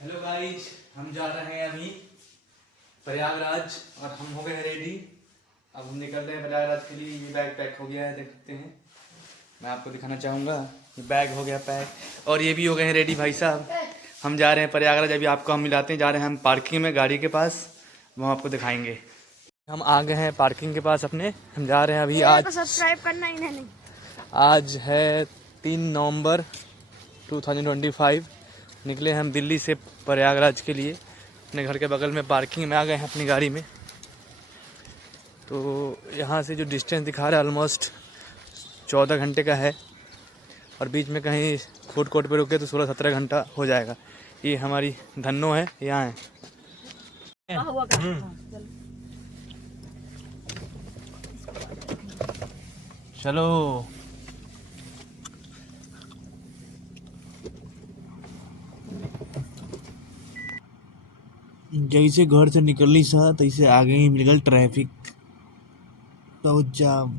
Hello guys, हम जा रहे हैं अभी प्रयागराज और हम हो गए हैं रेडी। अब हम निकल रहे हैं प्रयागराज के लिए। ये बैग पैक हो गया है, देख सकते हैं। मैं आपको दिखाना चाहूँगा, ये बैग हो गया पैक और ये भी हो गए हैं रेडी भाई साहब। हम जा रहे हैं प्रयागराज। अभी आपको हम मिलाते हैं, जा रहे हैं हम पार्किंग में गाड़ी के पास, वहाँ आपको दिखाएंगे। हम आ गए हैं पार्किंग के पास अपने। हम जा रहे हैं अभी। आज सब्सक्राइब करना ही नहीं। आज है 3 नवंबर 2025। निकले हम दिल्ली से प्रयागराज के लिए। अपने घर के बगल में पार्किंग में आ गए हैं अपनी गाड़ी में। तो यहाँ से जो डिस्टेंस दिखा रहा है ऑलमोस्ट 14 घंटे का है, और बीच में कहीं फूड कोर्ट पे रुके तो 16-17 घंटा हो जाएगा। ये हमारी धन्नो है, यहाँ है। चलो जैसे घर से निकलनी सा तैसे आगे ही मिल गल ट्रैफिक, बहुत जाम।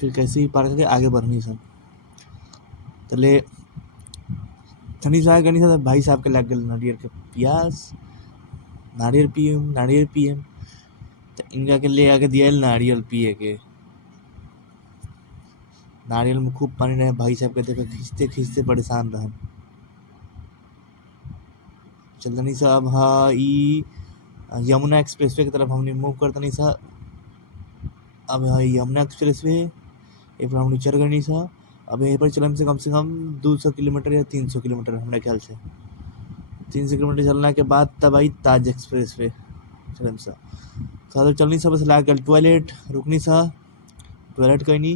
फिर कैसे ही पार करके आगे बढ़नी सा तले थनी सा करनी सा। भाई साहब के लग गए नारियल के प्यास, नारियल पियम तो इनका के ले आके दिया नारियल पिए के। नारियल में खूब पानी रहे। भाई साहब के देखो खींचते खींचते परेशान रहे। चलतनी सा अब हाँ ई यमुना एक्सप्रेसवे की तरफ हमने मूव करतनी सा। अब हाँ यमुना एक्सप्रेसवे ये पर हमने चढ़ गई सा। अब यहीं पर चलने से कम 200 किलोमीटर या 300 किलोमीटर हमारे ख्याल से 300 किलोमीटर चलने के बाद तब आई ताज एक्सप्रेसवे चलन सा। तो चलनी सा बस ला कर टॉयलेट रुकनी सा, टॉयलेट करनी,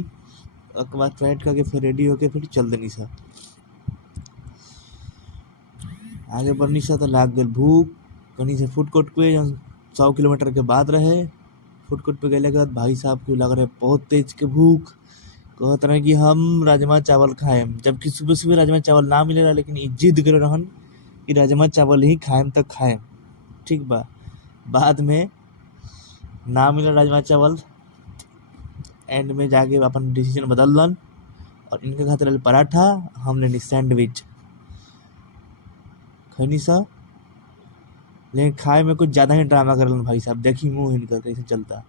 उसके बाद टॉयलेट करके फिर रेडी होके फिर चल देनी सा। आगे बढ़नी सा तो लाग गल भूख। कहीं से फूड कोर्ट पे 100 किलोमीटर के बाद रहे। फूड कोर्ट पे गए के बाद भाई साहब को लग रहे बहुत तेज के भूख। कहते रहे कि हम राजमा चावल खाएम, जबकि सुबह सुबह राजमा चावल ना मिले रहा, लेकिन जिद करे रहन कि राजमा चावल ही खाएम तक खाएम। ठीक बा, बाद में ना मिला राजमा चावल। एंड में जाके अपन डिसीजन बदलन और इनके खाते रहे पराठा, हम लेनी सैंडविच खैनी सा। लेकिन खाए में कुछ ज़्यादा ही ड्रामा कर भाई साहब। देखी मुँह इनका कैसे चलता।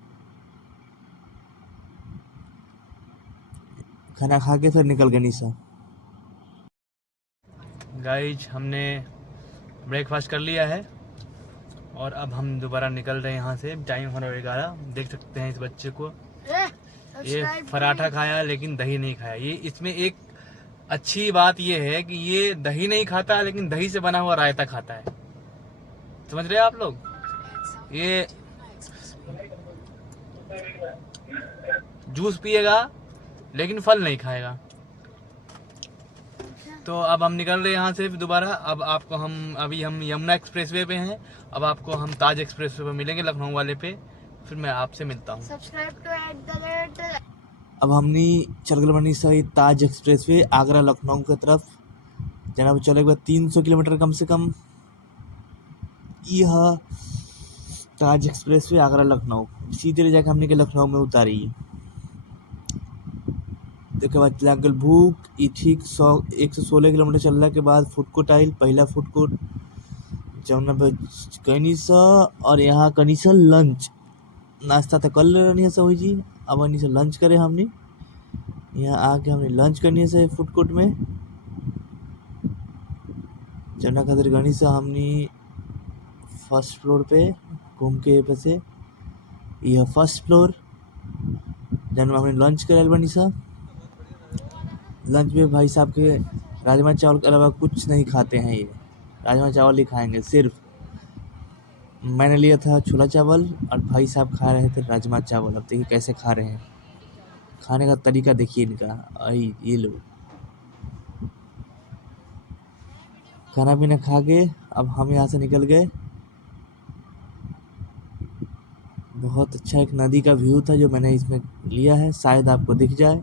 खाना खा के फिर निकल गए नीसा। गाइज हमने ब्रेकफास्ट कर लिया है और अब हम दोबारा निकल रहे हैं यहाँ से। टाइम हो रहा है 11। देख सकते हैं इस बच्चे को, ये पराठा खाया लेकिन दही नहीं खाया। ये इसमें एक अच्छी बात ये है कि ये दही नहीं खाता, लेकिन दही से बना हुआ रायता खाता है। समझ रहे हैं आप लोग? ये जूस पिएगा लेकिन फल नहीं खाएगा। तो अब हम निकल रहे हैं यहाँ से दोबारा। अब आपको हम यमुना एक्सप्रेसवे पे हैं। अब आपको हम ताज एक्सप्रेसवे पे मिलेंगे, लखनऊ वाले पे। फिर मैं आपसे मिलता हूँ। अब हमने चलगल बनी सही ताज एक्सप्रेसवे आगरा लखनऊ की तरफ। जनाब चलेगा 300 किलोमीटर कम से कम। यह ताज एक्सप्रेसवे आगरा लखनऊ सीधे ले जाकर हमने के लखनऊ में उतारी। उसके बाद लागल भूख। ये ठीक 116 किलोमीटर चलने के बाद फूड कोर्ट आयल, पहला फूड कोर्ट जमुना पे कनी सा। और यहाँ कनी सा लंच नाश्ता तो कर ले रही सा हुई जी। अब वहीं से लंच करे हमने। यहाँ आके हमने लंच करनी है फूड कोर्ट में। जमुना खातिर गनी सा हमने फर्स्ट फ्लोर पे घूम के पे से यह फर्स्ट फ्लोर जहाँ हमने लंच करे बनी सा। लंच में भाई साहब के राजमा चावल के अलावा कुछ नहीं खाते हैं। ये राजमा चावल ही खाएंगे सिर्फ। मैंने लिया था छोला चावल और भाई साहब खा रहे थे राजमा चावल। अब देखिए कैसे खा रहे हैं। खाने का तरीका देखिए इनका। ये लोग खाना पीना खा के अब हम यहाँ से निकल गए। बहुत अच्छा एक नदी का व्यू था जो मैंने इसमें लिया है, शायद आपको दिख जाए।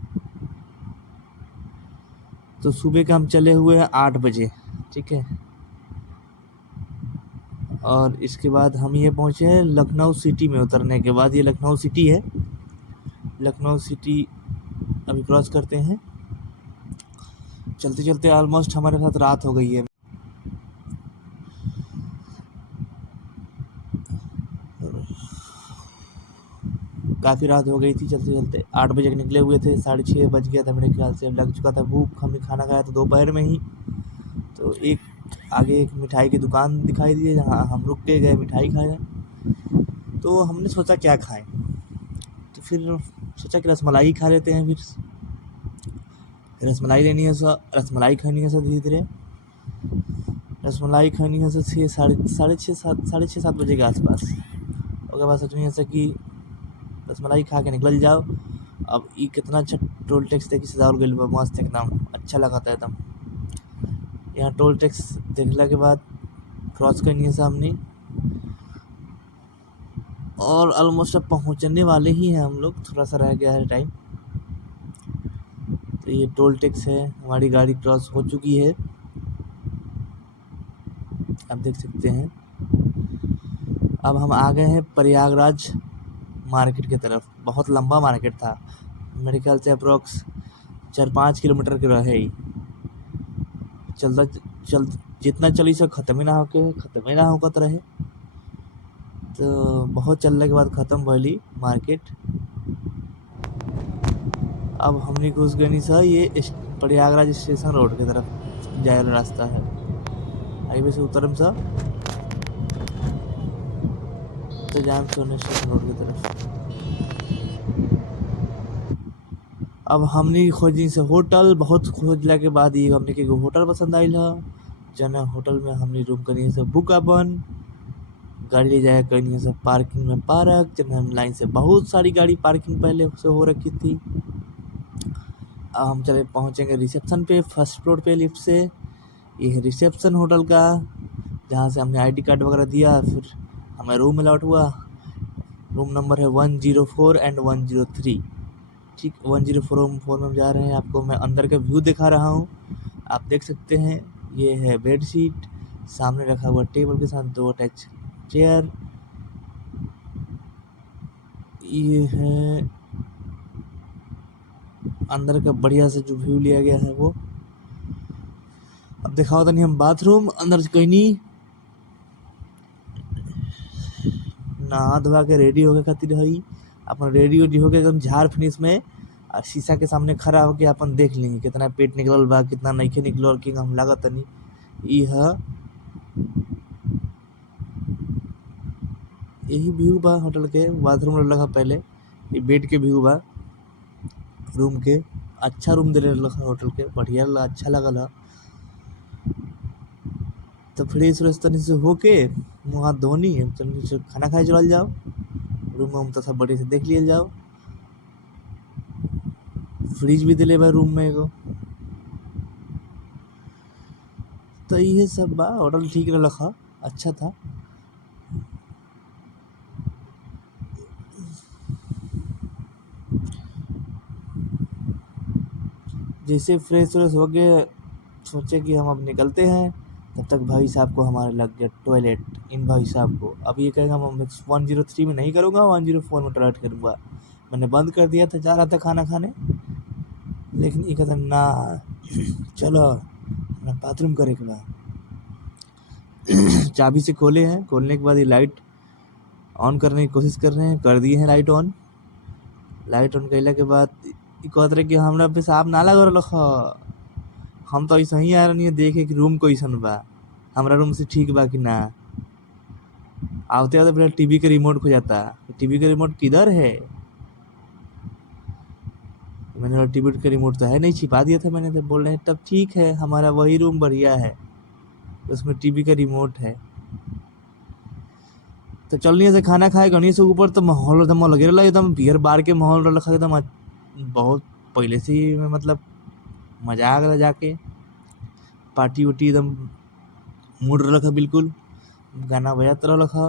तो सुबह का हम चले हुए हैं 8 बजे, ठीक है। और इसके बाद हम ये पहुँचे हैं लखनऊ सिटी में। उतरने के बाद ये लखनऊ सिटी है। लखनऊ सिटी अभी क्रॉस करते हैं चलते चलते ऑलमोस्ट हमारे साथ रात हो गई है। काफ़ी रात हो गई थी। चलते चलते 8 बजे के निकले हुए थे, 6:30 बज गया था मेरे ख्याल से। लग चुका था भूख, हमने खाना खाया था दोपहर में ही। तो आगे एक मिठाई की दुकान दिखाई दी, जहाँ हम रुक के गए मिठाई खाए। तो हमने सोचा क्या खाएं, तो फिर सोचा कि रसमलाई खा लेते हैं। फिर रसमलाई लेनी है, रसमलाई खानी है सर। धीरे धीरे रसमलाई खानी है सर। साढ़े छः सात बजे के आसपास। उसके बाद सोचनी है सर कि रसमलाई खा के निकल जाओ। अब ये कितना अच्छा टोल टैक्स देखी सजावल गई, मस्त एकदम अच्छा लगा था एकदम। यहाँ टोल टैक्स देखने के बाद क्रॉस करनी है सामने, और ऑलमोस्ट अब पहुँचने वाले ही हैं हम लोग, थोड़ा सा रह गया है टाइम। तो ये टोल टैक्स है, हमारी गाड़ी क्रॉस हो चुकी है, आप देख सकते हैं। अब हम आ गए हैं प्रयागराज मार्केट की तरफ। बहुत लंबा मार्केट था, मेरे ख्याल से अप्रोक्स 4-5 किलोमीटर के रहे ही। चल जितना चली सब ख़त्म ही ना होकर रहे। तो बहुत चलने के बाद ख़त्म भली मार्केट। अब हमने घुस गए नहीं सर, ये प्रयागराज स्टेशन रोड की तरफ जाए वाला रास्ता है। हाईवे से उतरम सर तो जाम सोने स्टेशन रोड की तरफ। अब हमने खोजी से होटल, बहुत खोजला के बाद ये हमने के होटल पसंद आयल है। जना होटल में हमने रूम करनी है सब बुक, अपन गाड़ी ले जाया करनी है सब पार्किंग में पार्क। जब हम लाइन से बहुत सारी गाड़ी पार्किंग पहले से हो रखी थी। अब हम चले पहुँचेंगे रिसेप्शन पे, फर्स्ट फ्लोर पे लिफ्ट से। ये है रिसेप्शन होटल का, जहाँ से हमने ID कार्ड वगैरह दिया। फिर हमें रूम अलॉट हुआ। रूम नंबर है 104 एंड 103। ठीक 104 में हम जा रहे हैं। आपको मैं अंदर का व्यू दिखा रहा हूँ, आप देख सकते हैं। ये है बेड शीट, सामने रखा हुआ टेबल के साथ 2 अटैच चेयर। ये है अंदर का बढ़िया से जो व्यू लिया गया है वो। अब दिखाओ तो नहीं हम बाथरूम अंदर से कहीं नहीं। नहा धोवा के रेडी होके खातिर है अपन, रेडी होके एकदम झाड़ फिनिश में और शीशा के सामने खड़ा होके अपन देख लेंगे कितना पेट निकलल बा, कितना नइखे निकलल, कि हम लागत नहीं। यही व्यू बा होटल के। बाथरूम लगा पहले, ये बेड के व्यू बा रूम के। अच्छा रूम दे रहा होटल के, बढ़िया अच्छा लगल। तो फ्रेश व्रेश तनी से होके मुँह हाथ धोनी, तनी से खाना खाए चल जाओ। रूम में तो सब बढ़िया से देख लिया जाओ। फ्रिज भी दिले बा रूम में एगो। तो ये सब बा, होटल ठीक रखा, अच्छा था। जैसे फ्रेश व्रेश हो गए, सोचे कि हम अब निकलते हैं, तब तक भाई साहब को हमारे लग गया टॉयलेट। इन भाई साहब को अब ये कहेगा मैं 103 में नहीं करूँगा, 104 में टॉयलेट करूँगा। मैंने बंद कर दिया था, जा रहा था खाना खाने, लेकिन ये कहता ना चलो अपना बाथरूम करे के बाद। चाबी से खोले हैं, खोलने के बाद ये लाइट ऑन करने की कोशिश कर रहे हैं, कर दिए हैं लाइट ऑन। लाइट ऑन कैला के बाद कहते रहे कि हमरा पेशाब ना लग रहा। हम तो ऐसा ही आ रही है देखे कि रूम कैसन बा, हमारा रूम से ठीक बा कि ना। आते आते पहले टीवी के रिमोट खो जाता, टीवी का रिमोट किधर है। मैंने बोला टीवी का रिमोट तो है नहीं, छिपा दिया था मैंने। तो बोल रहे हैं तब ठीक है, हमारा वही रूम बढ़िया है, उसमें टीवी का रिमोट है। तो चलनी से खाना खाए गणेश से ऊपर, तो माहौल एकदम लगे रहा, एकदम बियर बार के माहौल रखा एकदम बहुत पहले से ही। मतलब मजा आ गया जाके, पार्टी उटी एकदम मूड रखा, बिल्कुल गाना बजाते रखा।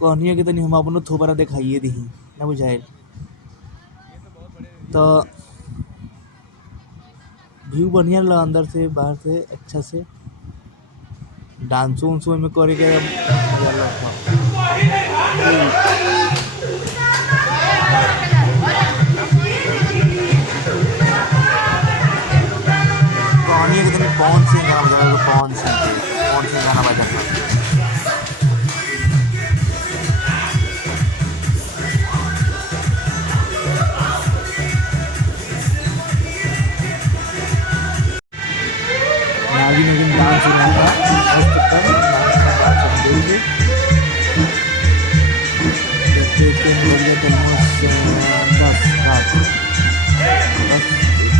कहनी कि तनी हम अपनो थोबरा दिखाइए दी ना बुझाए। तो व्यू बढ़िया रहा, अंदर से बाहर से अच्छा से। डांसो उन्सो में करे के कौन से गाना बजा था। नागिन डांस रहेगा मस्त एकदम डांस हम देंगे। देखते देखते बोल गए ऑलमोस्ट 10 रात 10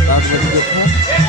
बज गए थे।